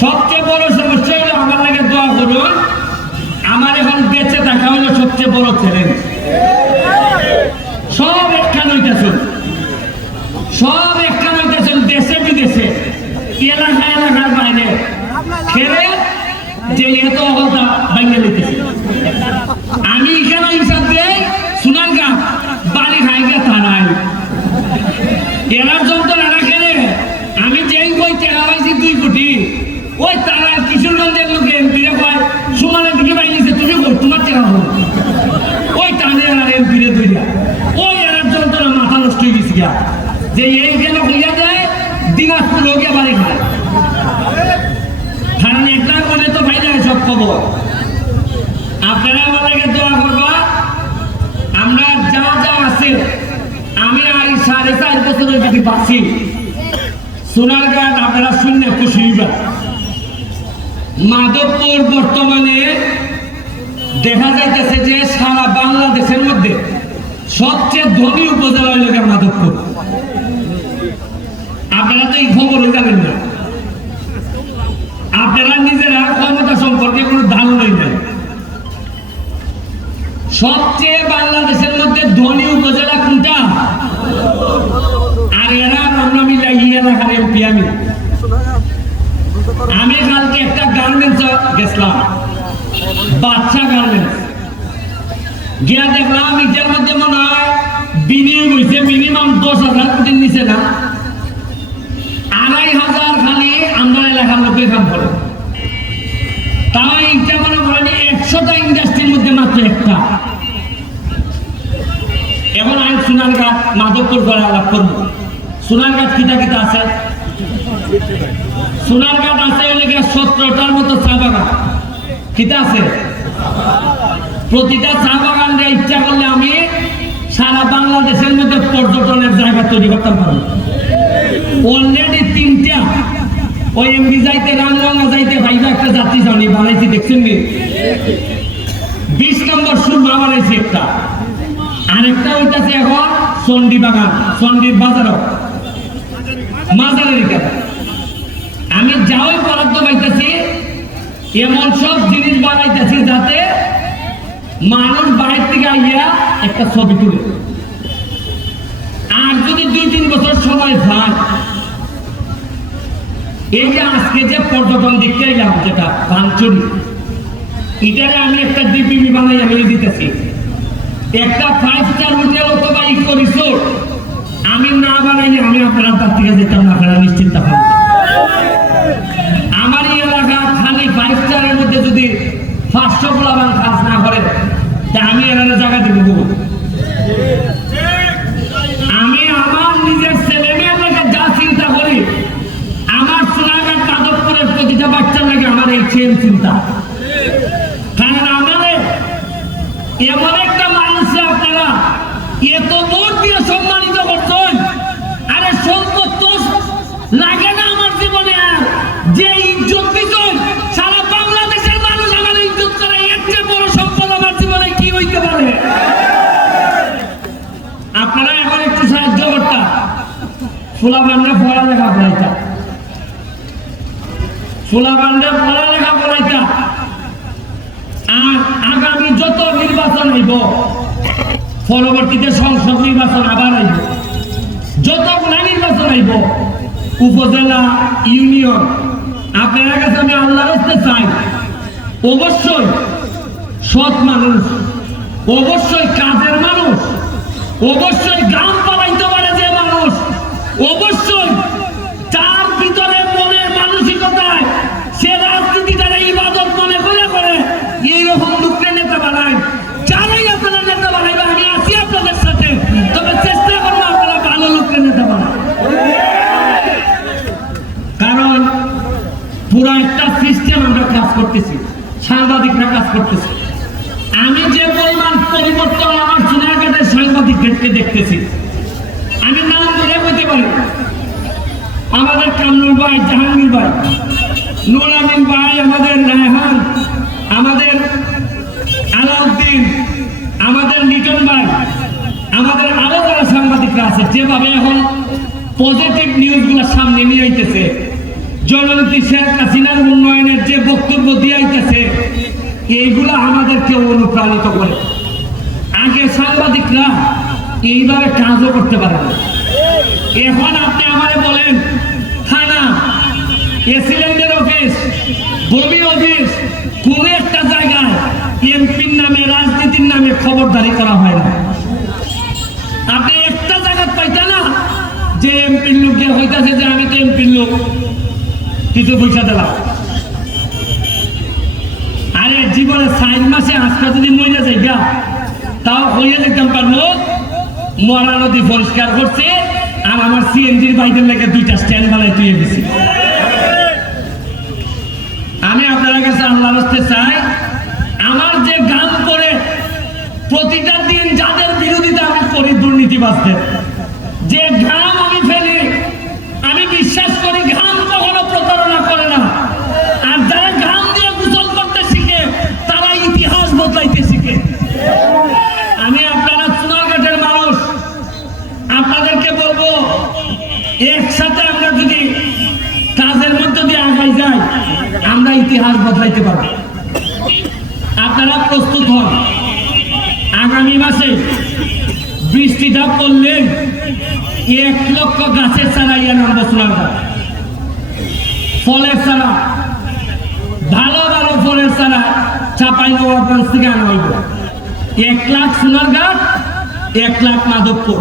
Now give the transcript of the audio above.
সবচেয়ে বড় সমস্যা হলো আমার লাগে দোয়া করুন। আমার এখন বেঁচে থাকা হলো সবচেয়ে বড় চ্যালেঞ্জ সব একখান হইতেছেন সব একখান হইতেছেন দেশে বিদেশে। এলাকা এলাকার বাইরে। খেলে যে এত অবস্থা বাইরে নিতেছে আমি এখানে হিসাব দেই সুনান গা বাড়ি খাই গে থানায় এরার যন্ত্রণা না খেলে আমি যেই বই টাকা পাইছি দুই কোটি ওই তারা কিশোরগঞ্জের লোকে এমপিরে কয় সুমানের দিকে বাইলিছে তুমি কই তোমার টাকা হলো ওই টানে আর এমপিরে দুইটা ওই এরার যন্ত্রণা মাথা গিয়া। যে এই যেন হইয়া যায়, দিনাজপুর লোকে বাড়ি খায়। কারণ একটা বলে তো যায় সব খবর। আপনারা আমাদেরকে দোয়া করবা, আমরা যা যা আছে, আমি আর সাড়ে চার বছরের যদি বাঁচি সোনারঘাট আপনারা শুনলে খুশি হইবা মাধবপুর বর্তমানে দেখা যাইতেছে যে সারা বাংলাদেশের মধ্যে সবচেয়ে ধনী উপজেলা হইল মাধবপুর আপনারা তো এই খবরও জানেন না। আপনারা নিজেরা ক্ষমতা সম্পর্কে কোনো ধারণাই নাই। সবচেয়ে বাংলাদেশের মধ্যে ধনী উপজেলা কোনটা? আর এরা আমরা মিলাই এলাকার এমপি আমি। আমি কালকে একটা গার্মেন্টস গেছিলাম। বাচ্চা গার্মেন্টস গিয়া দেখলাম, ইটার মধ্যে মনে হয় বিনিয়োগ হয়েছে মিনিমাম দশ হাজার কোটি নিচে না। আড়াই হাজার খালি আমরা এলাকার লোকে কাম করে। তাও এইটা মনে করেন একশোটা ইন্ডাস্ট্রির মধ্যে মাত্র একটা। এখন আমি সোনারঘাট, মাধবপুর করে আলাপ করব। সোনারঘাট কিতা কিতা আছে? সোনারঘাট আছে এলাকা সতেরোটার মতো চা বাগান। কিতা আছে? প্রতিটা চা বাগান ইচ্ছা করলে আমি সারা বাংলাদেশের মধ্যে পর্যটনের জায়গা তৈরি করতে পারব। অলরেডি তিনটা ওই এমবি যাইতে রামগঙ্গা যাইতে, ভাইবা একটা যাত্রী জানি, বানাইছি, দেখছেন নি? বিশ নম্বর সুরমা বানাইছি একটা। আরেকটা হইতাছে এখন চন্ডি বাগান চন্ডির বাজারও। মাজারের আমি যাওয়াই বরাদ্দ পাইতেছি, এমন সব জিনিস বানাইতেছি যাতে মানুষ বাইরে থেকে আইয়া একটা ছবি তুলে। আর যদি দুই তিন বছর সময় পান এই যে আজকে যে পর্যটন দেখতে এলাম, যেটা বাঞ্চনি এটারে আমি একটা ডিপিবি বানাই, আমি দিতেছি। একটা ফাইভ স্টার হোটেল অথবা ইকো রিসোর্ট আমি না বানাইলে আমি আপনারা তার থেকে যেতাম না, আপনারা নিশ্চিত থাকুন আমার এই এলাকা খালি ফাইভ স্টারের মধ্যে যদি পাঁচশো গোলাবান কাজ না করে তা আমি এনারা জায়গা দিব দেবো আমি আমার নিজের ছেলে মেয়ের লেগে যা চিন্তা করি আমার সোনাঘাট যাদবপুরের প্রতিটা বাচ্চার লেগে আমার এই সেম চিন্তা কারণ আমাদের এমন একটা মানুষে আপনারা এত ভোট দিয়ে সম্মানিত করছেন। আরে সম্পদ তো লাগে না আমার জীবনে আর যে ইজ্জত দিচ্ছেন সারা বাংলাদেশের মানুষ আমার ইজ্জত করে এর চেয়ে বড় সম্পদ আমার জীবনে কি হইতে পারে? আপনারা এখন একটু সাহায্য করতাম। ফুলা বান্ডে পড়ালেখা পড়াইতা ফুলা বান্ডে পড়ালেখা পড়াইতা আর আগামী যত নির্বাচন হইব, পরবর্তীতে সংসদ নির্বাচন আবার আইব যতগুলা নির্বাচন আইব উপজেলা ইউনিয়ন, আপনার কাছে আমি আল্লাহ রাস্তে চাই, অবশ্যই সৎ মানুষ, অবশ্যই কাজের মানুষ, অবশ্যই গ্রাম পালাইতে পারে যে মানুষ অবশ্যই তার ভিতরে মনের মানসিকতায় সে রাজনীতিটারে ইবাদত মনে করে করে এইরকম লোককে নেতা বানায় যারাই আপনারা নেতা বানাইবে আমি আছি আপনাদের সাথে তবে চেষ্টা করব আপনারা ভালো লোককে নেতা বানায় কারণ পুরো একটা সিস্টেম আমরা কাজ করতেছি, সাংবাদিকরা কাজ করতেছি। আমি যে পরিমাণ পরিবর্তন আমার সোনারঘাটের সাংবাদিকদেরকে দেখতেছি, আমি নাম ধরে বলতে পারি। আমাদের কামরুল ভাই, জাহাঙ্গীর ভাই নুর আমিন ভাই, আমাদের রায়হান, আমাদের আলাউদ্দিন, আমাদের লিটন ভাই, আমাদের আরও যারা সাংবাদিকরা আছে, যেভাবে এখন পজিটিভ নিউজগুলো সামনে নিয়ে আইতেছে জননেত্রী শেখ হাসিনার উন্নয়নের যে বক্তব্য দিয়াইতেছে, এইগুলো আমাদেরকে অনুপ্রাণিত করে। আগে সাংবাদিকরা এইভাবে কাজও করতে পারে না। এখন আপনি আমারে বলেন, থানা, এসিলেন্ডের অফিস, ভূমি অফিস, কোন একটা জায়গায় এমপির নামে, রাজনীতির নামে খবরদারি করা হয় না। আপনি একটা জায়গা পাইতা না যে এমপির লোক হইতাছে যে আমি তো এমপির লোক। কিছু পয়সা দিলাম আরে জীবনে সাইন মাসে আজকে যদি মরে যাই গা, তাও হইয়া যেতাম পারল মরা নদী পরিষ্কার করছে, আর আমার সিএনজির বাইকের লেগে দুইটা স্ট্যান্ড বানাই তুই গেছি আমি আপনার কাছে আল্লাহ রাস্তে চাই, আমার যে গান করে প্রতিটা দিন যাদের বিরোধিতা আমি করি দুর্নীতিবাসদের আগাই যাই আমরা ইতিহাস বদলাইতে পারব। আপনারা প্রস্তুত হন। আগামী মাসে বৃষ্টিটা পড়লে এক লক্ষ গাছের চারা ইয়া নামবো চুনারঘাট ফলের চারা, ভালো ভালো ফলের চারা চাপাই নবাবগঞ্জ থেকে আনা হইব। এক লাখ সোনারঘাট এক লাখ মাধবপুর।